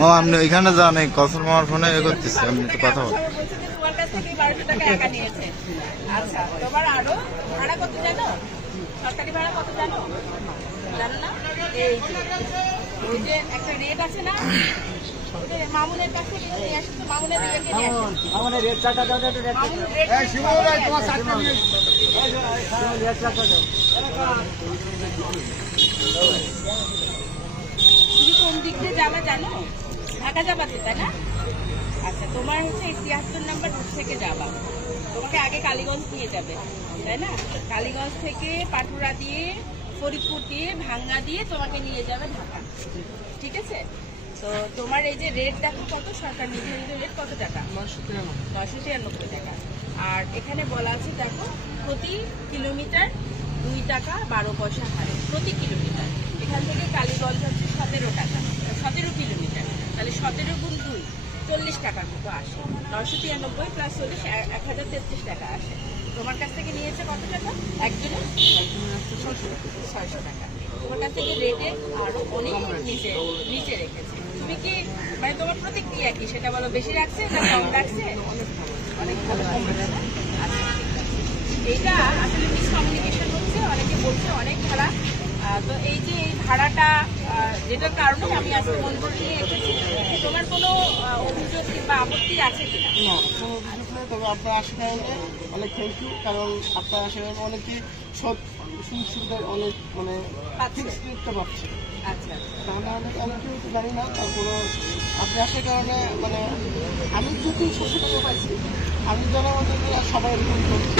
ও, আপনি ওইখানে যান, এই কসর মামার ফোনে এ করতেছি, আপনি তো কথা বল সবাই বলছে যে তোমার কাছ থেকে বারোশো টাকা একা নিয়েছে আচ্ছা তোমার আরও ভাড়া জানো? সরকারি ভাড়া কত জানো? জানো না? এই যে ওই যে একটা রেট আছে না? মামুনের কাছ মামুনের নিয়ে রেট তুমি কোন দিক দিয়ে যাবে জানো? ঢাকা যাবা তো তাই না? আচ্ছা তোমার হচ্ছে তিয়াত্তর নাম্বার রুট থেকে যাবা। তোমাকে আগে কালীগঞ্জ নিয়ে যাবে, তাই না? কালীগঞ্জ থেকে পাটুরা দিয়ে, ফরিদপুর দিয়ে, ভাঙ্গা দিয়ে তোমাকে নিয়ে যাবে ঢাকা। ঠিক আছে? তো তোমার এই যে রেট দেখো কত? সরকার নির্ধারিত রেট কত টাকা? নয়শো ছিয়ানব্বই টাকা। আর এখানে বলা আছে, দেখো, প্রতি কিলোমিটার দুই টাকা বারো পয়সা হারে। প্রতি কিলোমিটার। এখান থেকে কালীগঞ্জ হচ্ছে সতেরো টাকা। সতেরো কিলোমিটার। তাহলে সতেরো গুণ দুই। চল্লিশ টাকার মতো আসে। নয়শো তিরানব্বই প্লাস চল্লিশ এক হাজার তেত্রিশ টাকা আসে। তোমার কাছ থেকে নিয়েছে কত টাকা? একজনে ছয়শো টাকা। তোমার কাছ থেকে রেটে আরও অনেক নিচে নিচে রেখেছে। তুমি কি মানে তোমার প্রতিক্রিয়া কি? সেটা বলো বেশি রাখছে না কম রাখছে? অনেক ভালো? আচ্ছা, এইটা আসলে মিসকমিউনিকেশন হচ্ছে অনেকে বলছে অনেক ভাড়া তো এই যে এই ভাড়াটা যেটার কারণে আমি আজকে মন করে নিয়ে এসেছি। তোমার কোনো অভিযোগ কিংবা আপত্তি আছে কিনা? না কোনো অভিযোগ নেই তবে আপনার কারণে অনেক থ্যাংক ইউ কারণ আপনার কারণে অনেকে সব সুযোগ সুবিধা অনেক মানে রেটটা পাচ্ছে। আচ্ছা। তাহলে অনেক অনেকেও তো জানি না তারপরে আপনি আসার কারণে মানে আমি ছশো পাইছি। আমি সবাই এরকম করছি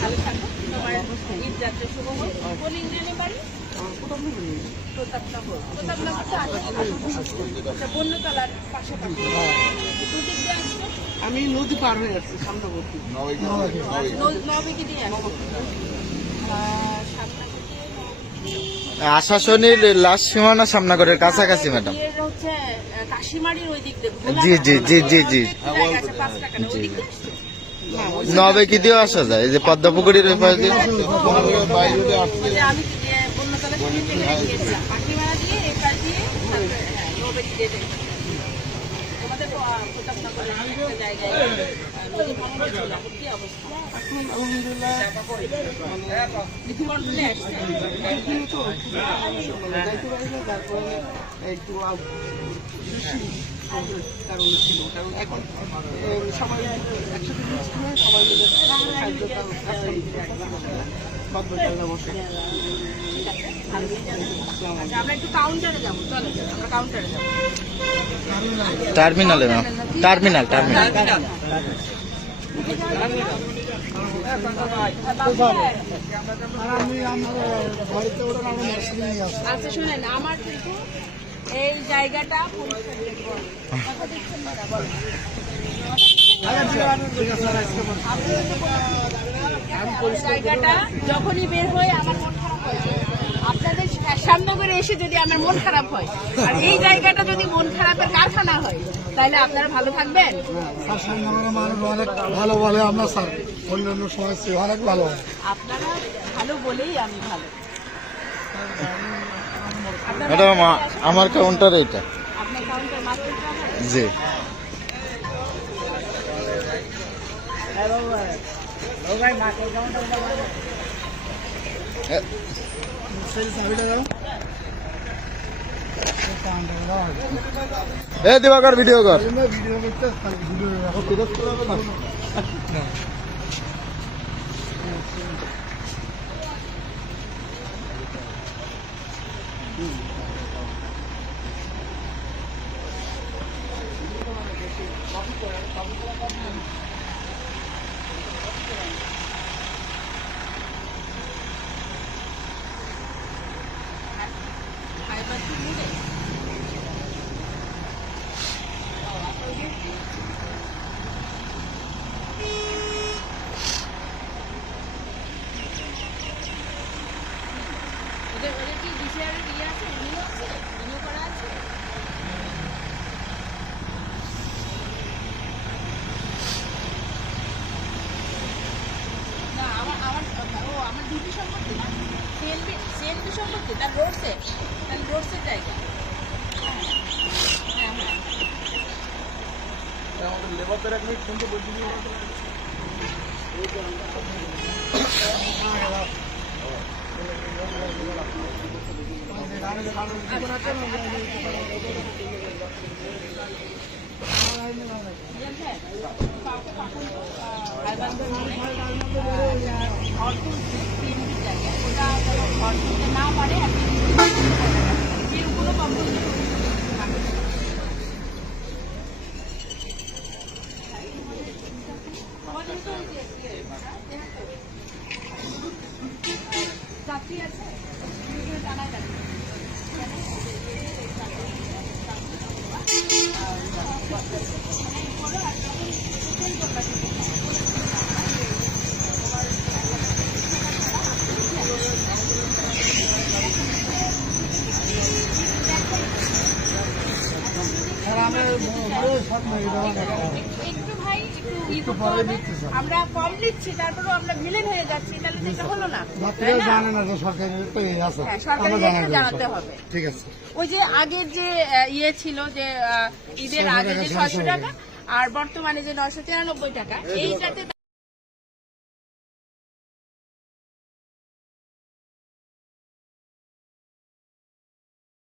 ভালো থাকো তোমার ঈদ যাত্রা শুভ হোক কোন ইন্ডিয়ানে বাড়ি প্রতাপনগর। প্রতাপনগর তো আচ্ছা বন্যতলার পাশাপাশি। দুদিক দিয়ে আসবে আমি নদী পার হয়ে যাচ্ছি সামনাবর্তী নবেকে দিয়ে আসবে আহ, সামনে সামনাগরের কাছাকাছি ম্যাডাম। বিয়ের কাশিমারির ওই দিক দিয়ে জি, জি, জি, জি, জি। দিয়ে? নবে কি দিয়েও আসা যায় যে দিয়ে দিয়ে দিয়ে দিয়ে আহ, প্রতাপনগরের একটা না কারণে ছিল কারণ এখন সবাই একসাথে হয়ে সবাই মিলে টার্মিনালে ম্যাম টার্মিনাল টার্মিনাল আচ্ছা শুনেন আমার কিন্তু এই জায়গাটা জায়গাটা যখনই বের হয় আমার মন খারাপ হয় আপনাদের শ্যামনগরে এসে যদি আমার মন খারাপ হয় আর এই জায়গাটা যদি মন খারাপের কারখানা হয় তাহলে আপনারা ভালো থাকবেন? মানুষ অনেক ভালো বলে আমরা স্যার। অন্যান্য সময় অনেক ভালো আপনারা ভালো বলেই আমি ভালো। ম্যাডাম আমার কাউন্টার এটা জি। এ- এ দিবাকর ভিডিও কর। ভিডিও করতে ভিডিও ধরছে তাহলে ধরছে তাই আমাদের লেবার এক মিনিট ফোনটা বলছি আমরা কম নিচ্ছি তারপরেও আমরা ভিলেন হয়ে যাচ্ছি তাহলে হলো না? জানে না জানাতে হবে। ঠিক আছে। ওই যে আগের যে ইয়ে ছিল যে ঈদের আগে যে ছয়শো টাকা আর বর্তমানে যে নয়শো তিরানব্বই টাকা এইটাতে